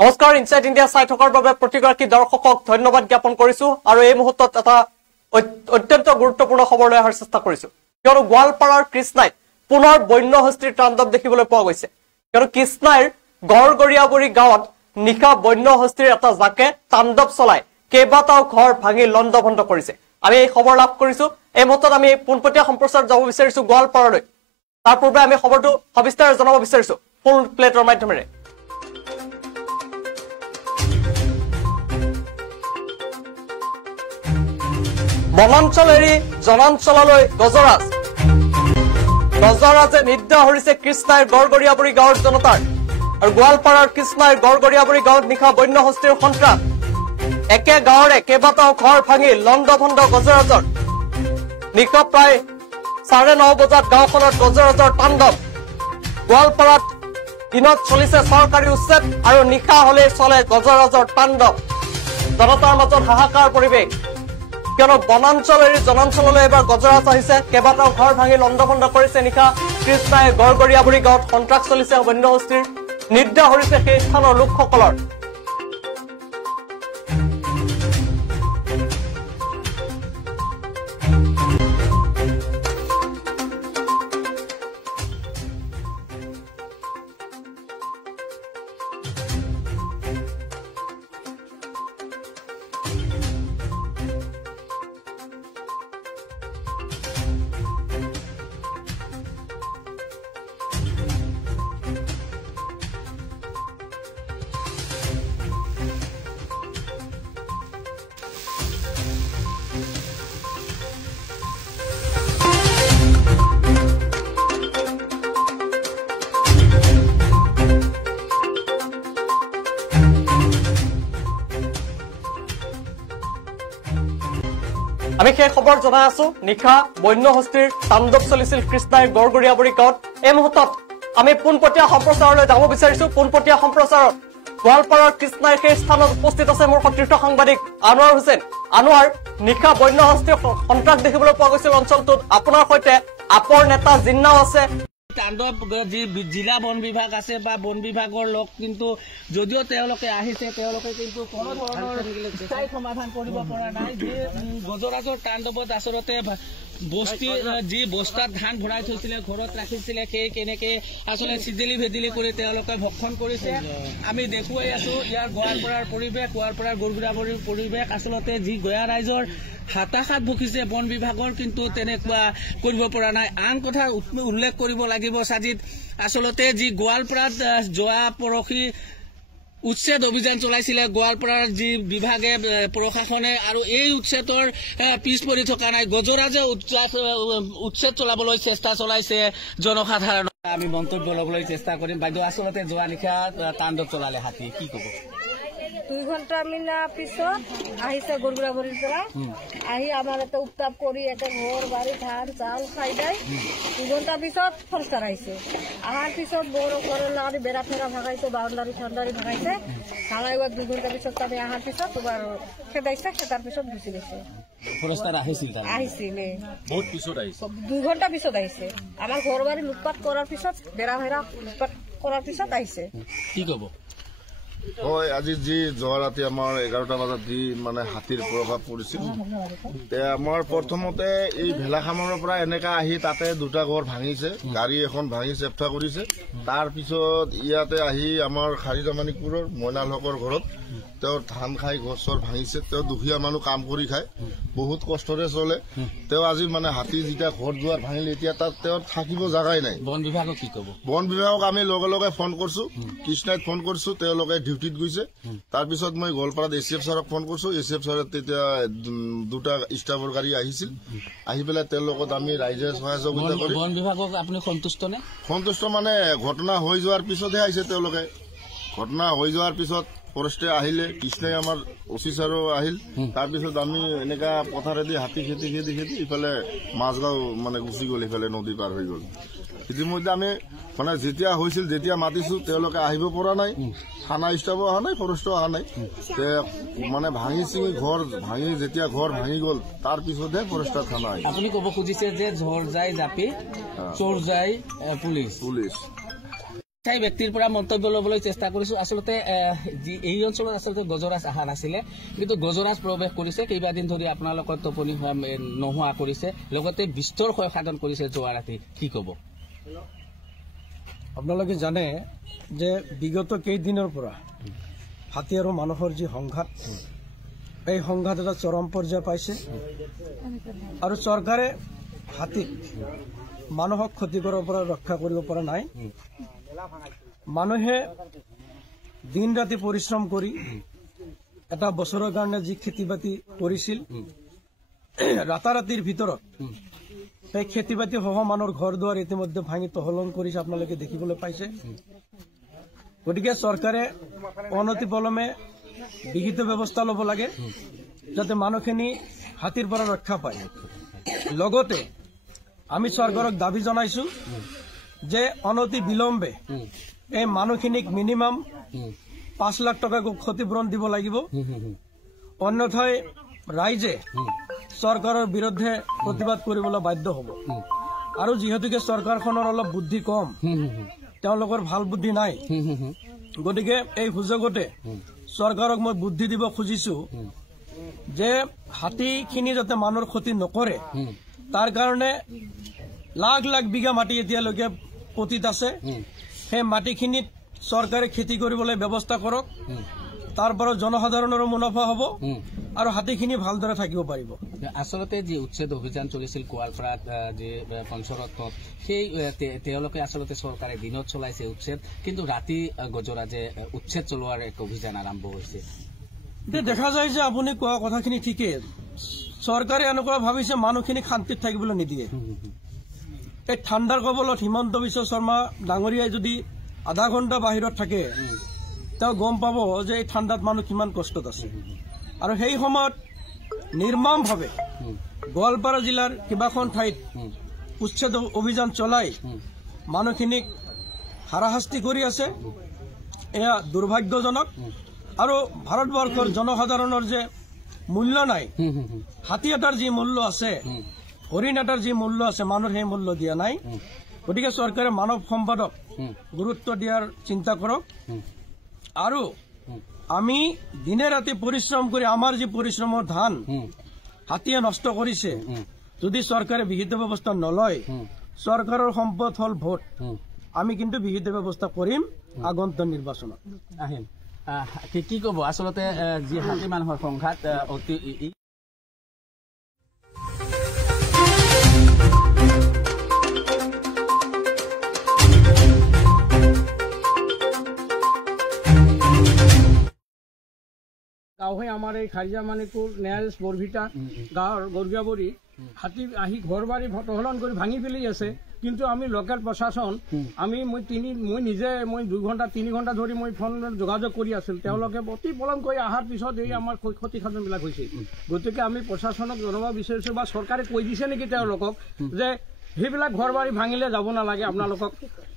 নমস্কাৰ inside India চাই থকাৰ বাবে প্ৰতিগৰাকী দৰ্শকক ধন্যবাদ জ্ঞাপন কৰিছো আৰু এই মুহূৰ্তত এটা অত্যন্ত গুৰুত্বপূৰ্ণ খবৰ লৈ অহাৰ চেষ্টা কৰিছো কিয়নো গোৱালপাৰাৰ কৃষ্ণাইত পুনৰ বন্য হস্তীৰ তাণ্ডৱ দেখিবলৈ পোৱা গৈছে কিয়নো কৃষ্ণাইৰ গড়গড়িয়াবুৰি গাঁৱত নিশা বন্য হস্তীৰ এটা জাকে তাণ্ডৱ চলাই কেইবাটাও ঘৰ ভাঙি লণ্ডভণ্ড কৰিছে আমি এই খবৰ লাভ কৰিছো এই মুহূৰ্তত আমি পোনপটীয়া সম্প্ৰচাৰ যাব বিচাৰিছো গোৱালপাৰালৈ তাৰ পূৰ্বে আমি খবৰটো সবিস্তাৰে জনাব বিচাৰিছো ফুল প্লেটৰ মাধ্যমেৰে বনাঞ্চল এৰি জনাঞ্চললৈ গজৰাজে নিদ্ৰা হৰিছে কৃষ্ণাইৰ গড়গড়িয়াবুৰি গাঁৱৰ জনতাৰ আৰু গোৱালপাৰাৰ কৃষ্ণাইৰ গড়গড়িয়াবুৰি গাঁৱত নিশা বন্য হস্তীৰ সন্ত্ৰাস একে গাঁৱৰে কেইবাটাও ঘৰ ভাঙি লণ্ডভণ্ড গজৰাজৰ নিশা প্ৰায় 9:30 বজাত গাঁওখনত গজৰাজৰ তাণ্ডৱ গোৱালপাৰাত দিনত চলিছে চৰকাৰী উচ্ছেদ আৰু নিশা হলে চলে গজৰাজৰ তাণ্ডৱ জনতাৰ মাজত হাহাকাৰ পৰিৱেশ কিয়নো বনাঞ্চল এৰি জনাঞ্চললৈ এবাৰ গজৰাজ আহিছে কেইবাটাও ঘৰ ভাঙি লণ্ডভণ্ড কৰিছে নিশা কৃষ্ণাই গড়গড়িয়াবুৰি গাঁৱত সন্ত্ৰাস চলিছে বন্য হস্তীৰ নিদ্ৰা হৰিছে সেই স্থানৰ লোকসকলৰ আমি সেই খবৰ জনাই আছো নিশা বন্য হস্তীৰ তাণ্ডৱ চলিছিল কৃষ্ণাইৰ গড়গড়িয়াবুৰি গাঁৱত এই মুহূৰ্তত আমি পোনপটীয়া সম্প্ৰচাৰলৈ যাব বিচাৰিছো পোনপটীয়া সম্প্ৰচাৰত গোৱালপাৰাৰ কৃষ্ণাইৰ সেই স্থানত উপস্থিত আছে মোৰ সতীৰ্থ সাংবাদিক আনোৱাৰ হুছেইন আনোৱাৰ নিশা বন্য হস্তীৰ সন্ত্ৰাস দেখিবলৈ পোৱা গৈছিল অঞ্চলটোত আপোনাৰ সৈতে আপৰ নেতা জিন্নাও আছে তাণ্ডৱ জিলা বন বিভাগ আছে বা বন বিভাগৰ লোক কিন্তু যদিও তেওঁলোকে আহিছে তেওঁলোকে কিন্তু কোনো ধৰণৰ স্থায়ী সমাধান কৰিব পৰা নাই যে গজৰাজৰ তাণ্ডৱত আচলতে বস্তি যি বস্তাত ধান ভৰাই থৈছিলে ঘৰত ৰাখিছিলে সেই কেনেকে আচলতে চিজিলি ভেদিলি কৰি তেওঁলোকে ভক্ষণ কৰিছে আমি দেখুৱাই আছো ইয়াৰ গোৱালপাৰাৰ পৰিৱেশ গোৱালপাৰাৰ গড়গড়িয়াবুৰিৰ পৰিৱেশ আচলতে যি গঞা ৰাইজৰ হাতাশাত ভুগিছে বন বিভাগৰ কিন্তু তেনেকুৱা কৰিব পৰা নাই আন কথা উল্লেখ কৰিব লাগিব সাজিত আচলতে যি গোৱালপাৰাত যোৱা পৰখি উচ্ছেদ অভিযান চলাইছিলে গোৱালপাৰাৰ যি বিভাগে প্ৰশাসনে আৰু এই উচ্ছেদৰ পিছ পৰি থকা নাই গজৰাজে উচ্ছেদ চলাবলৈ চেষ্টা চলাইছে জনসাধাৰণ আমি মন্তব্য ল'বলৈ চেষ্টা কৰিম বাইদেউ আচলতে যোৱা নিশা তাণ্ডৱ চলালে হাতী কি ক'ব 2 ঘণ্টা মিনা পিছত আহিছে গড়গড়িয়াবুৰিৰ পৰা আহি আমাৰ এটা উত্তাপ কৰি এটা ঘৰ বাৰী ধান চাউল খাই যায় 2 ঘণ্টা পিছত ফৰচাৰ আহিছে আহাৰ পিছত বড় ঘৰৰ লাগি বেৰা ফেৰা ভাগাইছে বাউণ্ডাৰী ঠাণ্ডাৰী ভাগাইছে ভাগাই 2 ঘণ্টা পিছত আমি আহাৰ পিছত তোমাৰ খেদাইছে খেদাৰ পিছত গুচি গৈছে ফৰচাৰ আহিছিল বহুত পিছত আহিছে 2 ঘণ্টা পিছত আহিছে আমাৰ ঘৰ বাৰী লুটপাট কৰাৰ পিছত বেৰা ফেৰা লুটপাট কৰাৰ পিছত আহিছে কি ক'ব হয় আজি যি যোৱা ৰাতি আমাৰ 11টা বজাত যি মানে হাতীৰ প্ৰভাৱ পৰিছিল আমাৰ প্ৰথমতে এই ভেলাখামৰ পৰা এনেকা আহি তাতে 2টা ঘৰ ভাঙিছে গাড়ী এখন ভাঙি চেষ্টা কৰিছে তাৰ পিছত ইয়াতে আহি আমাৰ খাৰিজামানিপুৰৰ মইনাল হকৰ ঘৰত তেওঁ ধান খাই ঘৰ ভাঙিছে তেওঁ দুখীয়া মানুহ কাম কৰি খায় বহুত কষ্টৰে চলে তেওঁ আজি মানে হাতী যেতিয়া ঘৰ দুৱাৰ ভাঙিলে এতিয়া তাত তেওঁ থাকিব জাগাই নাই বন বিভাগক কি ক'ব বন বিভাগক আমি লগে লগে ফোন কৰিছো কৃষ্ণাইত ফোন কৰিছো তেওঁলোকে ডিউটিত গৈছে তাৰ পিছত মই গোৱালপাৰাত এছিএফ ছাৰক ফোন কৰিছো এছিএফ ছাৰে তেতিয়া 2টা ষ্টাফৰ গাড়ী আহিছিল আহি পেলাই তেওঁৰ লগত আমি ৰাইজে সহযোগিতা কৰি বন বিভাগক আপুনি সন্তুষ্ট নে সন্তুষ্ট মানে ঘটনা হৈ যোৱাৰ পিছতহে আহিছে তেওঁলোকে ঘটনা হৈ যোৱাৰ পিছত ফৰেষ্টে আহিলে কৃষ্ণাই আমাৰ অফিচাৰো আহিল তাৰ পিছত আমি এনেকা পথাৰেদি হাতী খেতি ইফালে মাজগাঁও মানে গুচি গ'ল ইফালে নদী পাৰ হৈ গ'ল ইতিমধ্যে আমি মানে যেতিয়া হৈছিল যেতিয়া মাতিছো তেওঁলোকে আহিব পৰা নাই থানা ষ্টাফো অহা নাই ফৰেষ্টো অহা নাই মানে ভাঙি চিঙি ঘৰ ভাঙি যেতিয়া ঘৰ ভাঙি গ'ল তাৰ পিছতহে ফৰেষ্টাৰ থানা আহিল আপুনি ক'ব খুজিছে যে ঝড় যায় জাপি চোৰ যায় পুলিচ সেই ব্যক্তিৰ পৰা মন্তব্য ল'বলৈ চেষ্টা কৰিছো। আচলতে এই অঞ্চলত আচলতে গজৰাজ অহা নাছিলে, কিন্তু গজৰাজ প্ৰৱেশ কৰিছে। কেইবাদিন ধৰি আপোনালোকৰ টোপনি নোহোৱা কৰিছে, লগতে বিস্তৰ ক্ষয় সাধন কৰিছে যোৱা ৰাতি। কি ক'ব? আপোনালোকে জানে যে বিগত কেইদিনৰ পৰা হাতী আৰু মানুহৰ যি সংঘাত, এই সংঘাত এটা চৰম পৰ্যায় পাইছে আৰু চৰকাৰে হাতীক মানুহক ক্ষতি কৰাৰ পৰা ৰক্ষা কৰিব পৰা নাই। মানুহে দিন ৰাতি পৰিশ্ৰম কৰি এটা বছৰৰ কাৰণে যি খেতি বাতি কৰিছিল, ৰাতাৰাতিৰ ভিতৰত সেই খেতি বাতি সহ মানুহৰ ঘৰ দুৱাৰ ইতিমধ্যে ভাঙি তহলং কৰিছে, আপোনালোকে দেখিবলৈ পাইছে। গতিকে চৰকাৰে অনতিপলমে বিহিত ব্যৱস্থা ল'ব লাগে যাতে মানুহখিনি হাতীৰ পৰা ৰক্ষা পায়। লগতে আমি চৰকাৰক দাবী জনাইছো যে অনতি বিলম্বে এই মানুহখিনিক মিনিমাম 5 লাখ টকাকৈ ক্ষতিপূৰণ দিব লাগিব, অন্যথায় ৰাইজে চৰকাৰৰ বিৰুদ্ধে প্ৰতিবাদ কৰিবলৈ বাধ্য হ'ব। আৰু যিহেতুকে চৰকাৰখনৰ অলপ বুদ্ধি কম, তেওঁলোকৰ ভাল বুদ্ধি নাই, গতিকে এই সুযোগতে চৰকাৰক মই বুদ্ধি দিব খুজিছো যে হাতীখিনি যাতে মানুহৰ ক্ষতি নকৰে, তাৰ কাৰণে লাখ লাখ বিঘা মাটি এতিয়ালৈকে পতিত আছে, সেই মাটিখিনিত চৰকাৰে খেতি কৰিবলৈ ব্যৱস্থা কৰক। তাৰ পৰা জনসাধাৰণৰো মুনাফা হ'ব আৰু হাতীখিনি ভালদৰে থাকিব পাৰিব। আচলতে যি উচ্ছেদ অভিযান চলিছিল গোৱালপাৰাত যি পঞ্চৰত্নত, সেই তেওঁলোকে আচলতে চৰকাৰে দিনত চলাইছে উচ্ছেদ, কিন্তু ৰাতি গজৰাজে উচ্ছেদ চলোৱাৰ এক অভিযান আৰম্ভ হৈছে। দেখা যায় যে আপুনি কোৱা কথাখিনি ঠিকেই, চৰকাৰে এনেকুৱা ভাবিছে মানুহখিনিক শান্তিত থাকিবলৈ নিদিয়ে। এই ঠাণ্ডাৰ কবলত হিমন্ত বিশ্ব শৰ্মা ডাঙৰীয়াই যদি আধা ঘণ্টা বাহিৰত থাকে, তেওঁ গম পাব যে এই ঠাণ্ডাত মানুহ কিমান কষ্টত আছে। আৰু সেই সময়ত নিৰ্মমভাৱে গোৱালপাৰা জিলাৰ কেইবাখন ঠাইত উচ্ছেদ অভিযান চলাই মানুহখিনিক হাৰাশাস্তি কৰি আছে। এয়া দুৰ্ভাগ্যজনক। আৰু ভাৰতবৰ্ষৰ জনসাধাৰণৰ যে মূল্য নাই, হাতী এটাৰ যি মূল্য আছে, হৰিণ এটাৰ যি মূল্য আছে, মানুহৰ সেই মূল্য দিয়া নাই। গতিকে চৰকাৰে মানৱ সম্পদক গুৰুত্ব দিয়াৰ চিন্তা কৰক। আৰু আমি দিনে ৰাতি পৰিশ্ৰম কৰি আমাৰ যি পৰিশ্ৰমৰ ধান হাতীয়ে নষ্ট কৰিছে, যদি চৰকাৰে বিহিত ব্যৱস্থা নলয়, চৰকাৰৰ সম্পদ হল ভোট, আমি কিন্তু বিহিত ব্যৱস্থা কৰিম আগন্তুক নিৰ্বাচনত। আহিম কি ক'ব? আচলতে যি হাতী মানুহৰ সংঘাত অতি গাঁও হয় আমাৰ এই খাৰিজা মানিকুৰ নেয়ালছ বৰভিটা গাঁৱৰ গৰুগাবৰী হাতী আহি ঘৰ বাৰী তহলন কৰি ভাঙি পেলি আছে। কিন্তু আমি লোকেল প্ৰশাসন মই নিজে 2 ঘণ্টা 3 ঘণ্টা ধৰি মই ফোন যোগাযোগ কৰি আছিল, তেওঁলোকে অতি পলমকৈ অহাৰ পিছত এই আমাৰ ক্ষতিসাধনবিলাক হৈছে। গতিকে আমি প্ৰশাসনক জনাব বিচাৰিছো বা চৰকাৰে কৈ দিছে নেকি তেওঁলোকক যে সেইবিলাক ঘৰ বাৰী ভাঙিলে যাব নালাগে আপোনালোকক।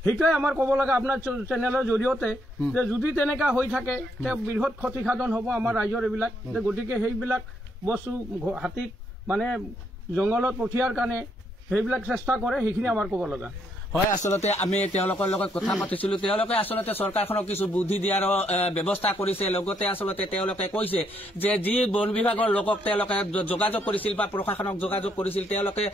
সেইটোৱে আমাৰ ক'ব লাগে আপোনাৰ চেনেলৰ জৰিয়তে, যে যদি তেনেকুৱা হৈ থাকে তে বৃহৎ ক্ষতিসাধন হ'ব আমাৰ ৰাইজৰ এইবিলাক। গতিকে সেইবিলাক বস্তু হাতীক মানে জংঘলত পঠিয়াৰ কাৰণে সেইবিলাক চেষ্টা কৰে, সেইখিনি আমাৰ ক'ব লগা। হয়, আচলতে আমি তেওঁলোকৰ লগত কথা পাতিছিলো। তেওঁলোকে আচলতে চৰকাৰখনক কিছু বুদ্ধি দিয়াৰ ব্যৱস্থা কৰিছে। লগতে আচলতে তেওঁলোকে কৈছে যে যি বন বিভাগৰ লোকক তেওঁলোকে যোগাযোগ কৰিছিল বা প্ৰশাসনক যোগাযোগ কৰিছিল, তেওঁলোকে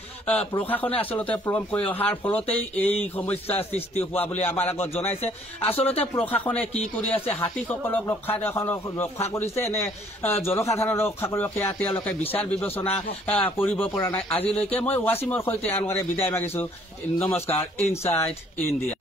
প্ৰশাসনে আচলতে পলম কৰি অহাৰ ফলতেই এই সমস্যাৰ সৃষ্টি হোৱা বুলি আমাৰ আগত জনাইছে। আচলতে প্ৰশাসনে কি কৰি আছে, হাতীসকলক ৰক্ষা কৰিছে নে জনসাধাৰণক ৰক্ষা কৰিব, সেয়া তেওঁলোকে বিচাৰ বিবেচনা কৰিব পৰা নাই আজিলৈকে। মই ৱাছিমৰ সৈতে আনৱাৰে বিদায় মাগিছো। নমস্কাৰ। Inside India.